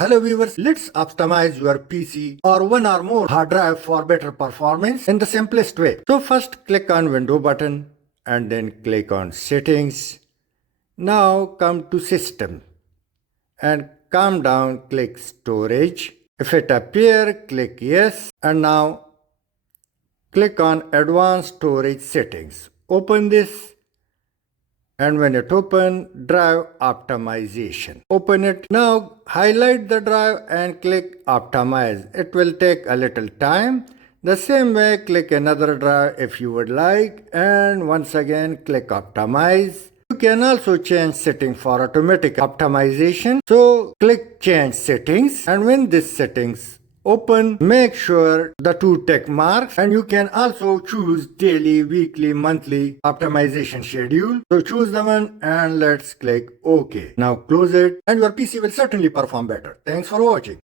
Hello viewers, let's optimize your PC or one or more hard drive for better performance in the simplest way. So first click on Window button and then click on Settings. Now come to System and come down, click Storage. If it appear, click Yes, and now click on Advanced Storage Settings. Open this, and when it open, drive optimization. Open it. Now highlight the drive and click optimize. It will take a little time. The same way, click another drive if you would like, and once again click optimize. You can also change setting for automatic optimization. So click change settings, and when this settings open, make sure the two tick marks, and you can also choose daily, weekly, monthly optimization schedule. So choose the one and let's click OK. Now close it and your PC will certainly perform better. Thanks for watching.